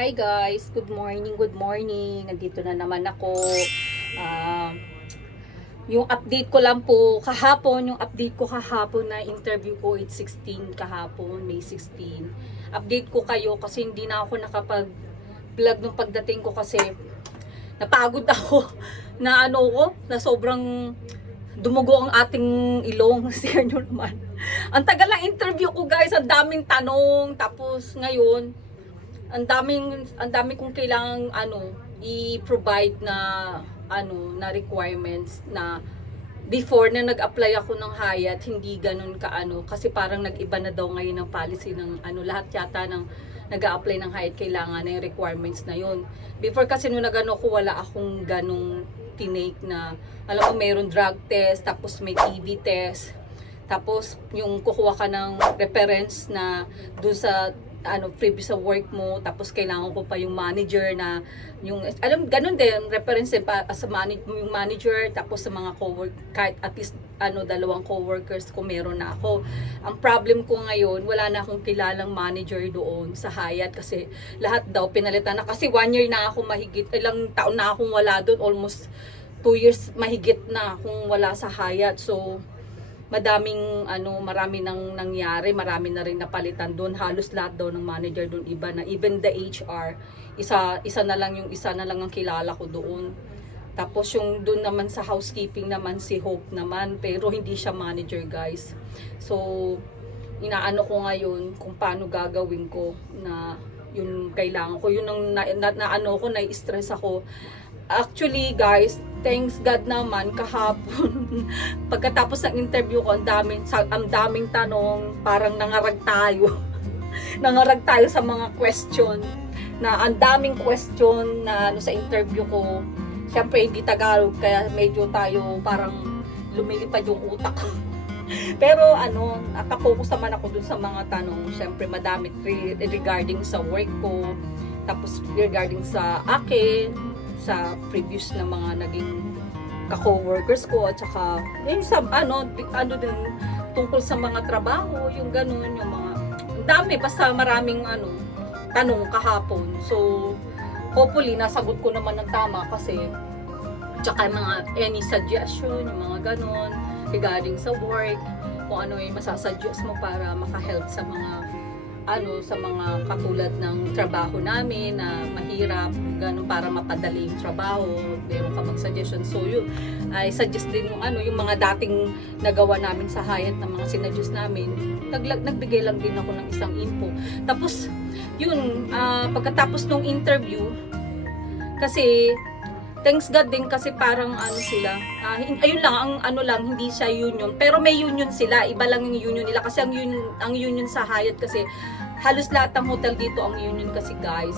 Hi guys, good morning, good morning. Nandito na naman ako. Ah, yung update ko lang po kahapon, na interview ko, it's 16 kahapon, May 16. Update ko kayo kasi hindi na ako nakapag-vlog nung pagdating ko kasi napagod ako na sobrang dumugo ang ating ilong. Kasi nyo naman. Ang tagal ng interview ko guys, ang daming tanong. Tapos ngayon, ang daming kong kailangang i-provide na na requirements na before na nag-apply ako ng Hyatt, hindi ganun kasi parang nag-iba na daw ngayon ang policy ng lahat yata ng nag-a-apply ng Hyatt kailangan na yung requirements na yun. Before kasi nung ko wala akong ganung tinake na alam mo mayroon drug test, tapos may TB test, tapos yung kukuha ka ng reference na dun sa previous sa work mo, tapos kailangan ko pa yung manager na yung ganun din reference din pa sa yung manager, tapos sa mga cowork kahit at least dalawang coworkers ko meron na ako. Ang problem ko ngayon, wala na akong kilalang manager doon sa Hyatt kasi lahat daw pinalitan na kasi 1 year na ako mahigit, ilang taon na akong wala doon, almost 2 years mahigit na akong wala sa Hyatt. So marami nang nangyari, marami na rin napalitan doon. Halos lahat daw ng manager doon iba na, even the HR, isa na lang ang kilala ko doon. Tapos yung doon naman sa housekeeping naman si Hope naman, pero hindi siya manager guys. So inaano ko ngayon kung paano gagawin ko na yung kailangan ko, yun ang na-stress ako. Actually guys, thanks God naman kahapon pagkatapos ng interview ko, ang daming tanong, parang nangarag tayo nangarag tayo sa mga question, na ang daming question na sa interview ko. Syempre hindi Tagalog kaya medyo tayo parang lumilipad yung utak pero nakapokus naman ako dun sa mga tanong. Syempre madami regarding sa work ko, tapos regarding sa akin, sa previous na mga naging ka-coworkers ko, at saka yung sa din tungkol sa mga trabaho, yung ganun, yung mga ang dami, basta maraming tanong kahapon. So hopefully nasagot ko naman ng tama kasi tsaka mga any suggestion, yung mga ganun regarding sa work, kung ano yung masasuggest mo para maka-help sa mga sa mga katulad ng trabaho namin na mahirap, ganun, para mapadali yung trabaho, meron ka mag-suggestion. So yun, I suggest din yung mga dating nagawa namin sa Hyatt na mga sinuggest namin. Nagbigay lang din ako ng isang info. Tapos yun, pagkatapos ng interview, kasi thanks God din kasi parang sila, ayun lang, hindi siya union, pero may union sila, iba lang yung union nila kasi ang union sa Hyatt kasi halos lahat ng hotel dito ang union kasi guys,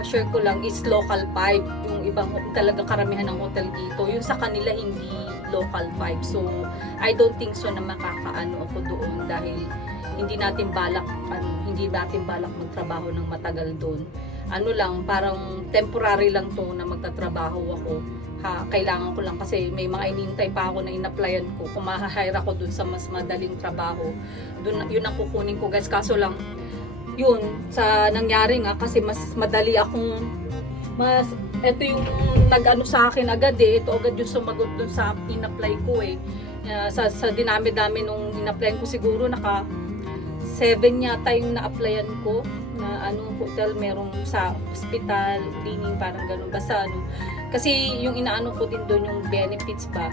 ma-share ko lang, is local 5, yung ibang talagang karamihan ng hotel dito, yung sa kanila hindi local 5. So I don't think so na makakaano ako doon dahil hindi natin balak magtrabaho ng matagal doon. Lang, parang temporary lang to na magtatrabaho ako. Kailangan ko lang kasi may mga inintay pa ako na in-applyan ko. Kung ma-hire ako dun sa mas madaling trabaho, yun ang kukunin ko guys. Kaso lang, yun, sa nangyari nga, kasi mas madali akong, eto yung nag-ano sa akin agad ito agad yung sumagot dun sa in-apply ko sa dinami-dami nung in-applyan ko, siguro naka 7 yata yung na-applyan ko na hotel, merong sa hospital, cleaning, parang ganun. Basta kasi yung inaano ko din doon yung benefits ba.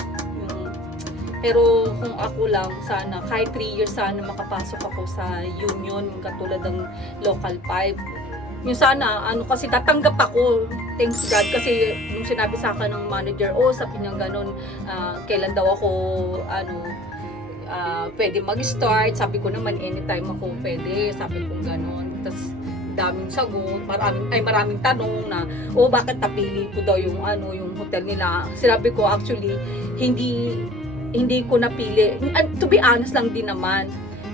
Pero kung ako lang, sana kahit 3 years sana makapasok ako sa union, yung katulad ng local 5. Yung sana, kasi tatanggap ako, thanks God, kasi nung sinabi sa akin ng manager, sabi niya ganun, kailan daw ako, pwede mag-start. Sabi ko naman, anytime ako pwede, sabi ko ganun. Tapos daming sagot, maraming tanong na, bakit napili ko daw yung hotel nila. Sinabi ko, actually, hindi ko napili. To be honest lang din naman,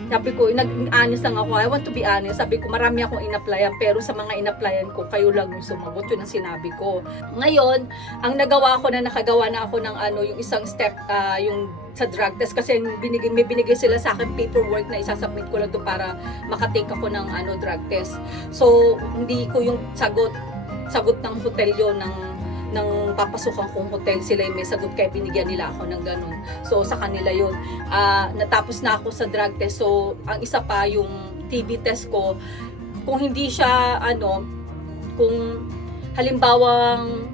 Sabi ko, nag-honest lang ako. I want to be honest. Sabi ko, marami akong in-applyan. Pero sa mga in-applyan ko, kayo lang yung sumagot. Yun ang sinabi ko. Ngayon, ang nagawa ko na nakagawa na ako ng yung isang step, yung sa drug test. Kasi may binigay sila sa akin paperwork na isasubmit ko lang to para makatake ako ng drug test. So, hindi ko yung sagot ng hotel yon ng papasukan kong hotel, sila yung may sagot kaya binigyan nila ako ng ganun. So sa kanila yun. Natapos na ako sa drug test. So ang isa pa yung TB test ko, kung hindi siya kung halimbawang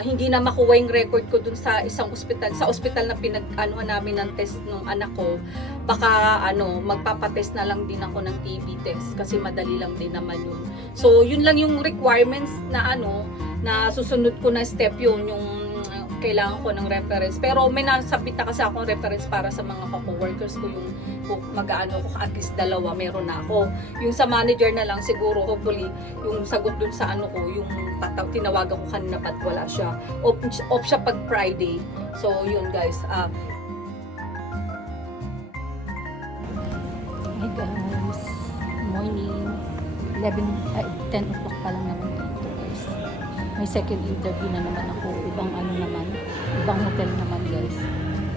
hindi na makuha yung record ko dun sa isang ospital, sa ospital na pinag-anuhan namin ng test ng anak ko, baka magpapatest na lang din ako ng TB test kasi madali lang din naman yun. So yun lang yung requirements na na susunod ko na step yun, yung kailangan ko ng reference. Pero may nasabit na kasi akong reference para sa mga co-workers ko, yung mag-aano ko, at least 2 meron na ako. Yung sa manager na lang siguro, hopefully, yung sagot dun sa ko, yung tinawagan ko kanina ba't wala siya. Off siya pag Friday. So yun guys. Hi guys. Morning. 10 o'clock pa lang naman dito guys. May second interview na naman ako. Ibang ibang hotel naman guys.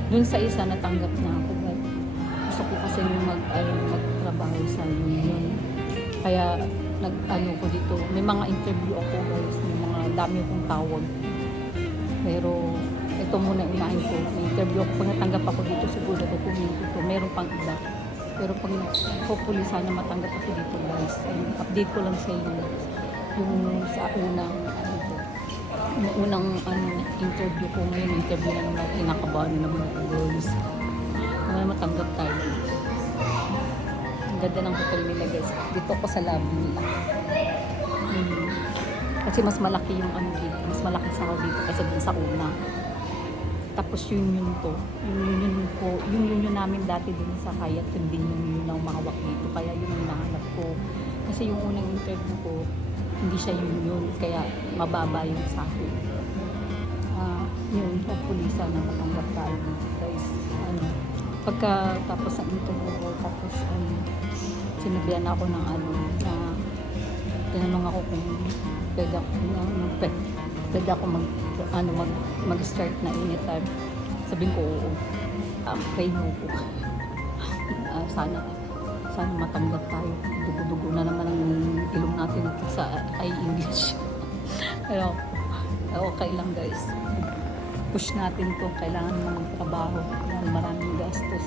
Dun sa isa natanggap na ako. But gusto ko kasi magtrabaho sa yun. Kaya ko dito. May mga interview ako guys. May mga dami akong tawag. Pero ito muna unahin ko. May interview ako. Pag natanggap ako dito, siguro kukunin ko to. Meron pang iba. Pero pag hopefully sana matanggap ako dito guys. Update ko lang sa inyo. Yung sa unang interview ko ngayon, interview na naman, kinakabahan na naman ako guys. Kaya matanggap tayo. Ang ganda ng hotel nila guys. Dito ako sa lobby nila. Kasi mas malaki yung dito. Mas malaki sa ako dito kasi dun sa una. Tapos yun to. Yung union namin dati dun sa Hyatt, yun din yung union na umawak dito. Kaya yun ang nahanap ko. Kasi yung unang interview ko, hindi siya union, kaya mababa yung sahod. Yun, hopefully sana matanggap tayo guys. Pagkatapos ng interview ko, tapos sinabihan ako ng na tinanong ako kung pwede ako mag-start na anytime. Sabihin ko oo. Pray mo ko. Sana matanggap tayo. Dugo-dugo na naman ang ilong natin sa English. Pero okay lang guys. Push natin to. Kailangan mo magtrabaho. Maraming gastos.